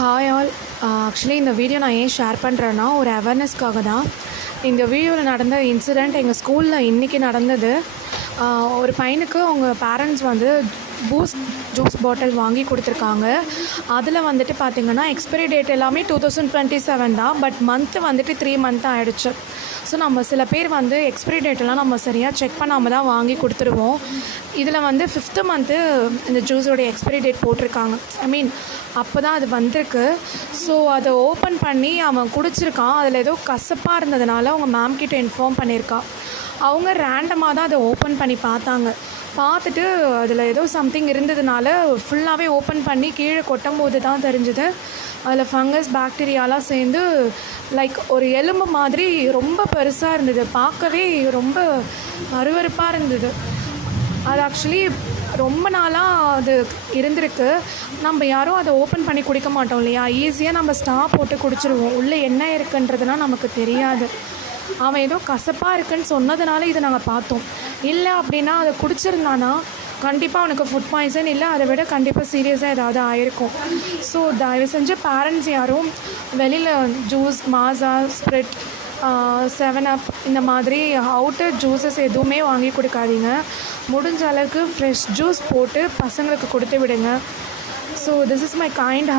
Hi all. Actually இந்த video நான் ஏன் ஷேர் பண்ணுறேன்னா, ஒரு அவேர்னஸ்க்காக தான். இந்த வீடியோவில் நடந்த இன்சிடெண்ட் எங்கள் ஸ்கூலில் இன்றைக்கி நடந்தது. ஒரு பையனுக்கு அவங்க பேரண்ட்ஸ் வந்து பூஸ்ட் ஜூஸ் பாட்டில் வாங்கி கொடுத்துருக்காங்க. அதில் வந்துட்டு பார்த்திங்கன்னா எக்ஸ்பைரி டேட் எல்லாமே 2027 தான். பட் மந்த்து வந்துட்டு 3 மந்த் ஆகிடுச்சு. ஸோ நம்ம சில பேர் வந்து எக்ஸ்பைரி டேட்டெல்லாம் நம்ம சரியாக செக் பண்ணாமல் தான் வாங்கி கொடுத்துருவோம். இதில் வந்து 5th மந்த்து இந்த ஜூஸோடைய எக்ஸ்பைரி டேட் போட்டிருக்காங்க. அப்போ தான் அது வந்திருக்கு. ஸோ அதை ஓப்பன் பண்ணி அவன் குடிச்சிருக்கான். அதில் ஏதோ கசப்பாக இருந்ததுனால அவங்க மேம் கிட்ட இன்ஃபார்ம் பண்ணியிருக்கான். அவங்க ரேண்டமாக தான் அதை ஓப்பன் பண்ணி பார்த்துட்டு அதில் ஏதோ சம்திங் இருந்ததுனால ஃபுல்லாகவே ஓப்பன் பண்ணி கீழே கொட்டும் போது தான் தெரிஞ்சுது அதில் ஃபங்கஸ் பாக்டீரியாலாம் சேர்ந்து லைக் ஒரு எலும்பு மாதிரி ரொம்ப பெருசாக இருந்தது. பார்க்கவே ரொம்ப அருவருப்பாக இருந்தது. அது ஆக்சுவலி ரொம்ப நாளாக அது இருந்திருக்கு. நம்ம யாரும் அதை ஓப்பன் பண்ணி குடிக்க மாட்டோம் இல்லையா? ஈஸியாக நம்ம ஸ்டா போட்டு குடிச்சிருவோம். உள்ளே என்ன இருக்குன்றதுலாம் நமக்கு தெரியாது. அவன் ஏதோ கசப்பாக இருக்குன்னு சொன்னதுனால இதை நாங்கள் பார்த்தோம். இல்லை அப்படின்னா அதை குடிச்சிருந்தானா கண்டிப்பாக அவனுக்கு ஃபுட் பாய்சன், இல்லை அதை விட கண்டிப்பாக சீரியஸாக ஏதாவது ஆயிருக்கும். ஸோ தயவு செஞ்சு பேரண்ட்ஸ் யாரும் வெளியில் ஜூஸ், மாஸா, ஸ்ப்ரிட், 7up இந்த மாதிரி அவுட்டர் ஜூஸஸ் எதுவுமே வாங்கி கொடுக்காதீங்க. முடிஞ்ச அளவுக்கு ஃப்ரெஷ் ஜூஸ் போட்டு பசங்களுக்கு கொடுத்து விடுங்க. So this is my kind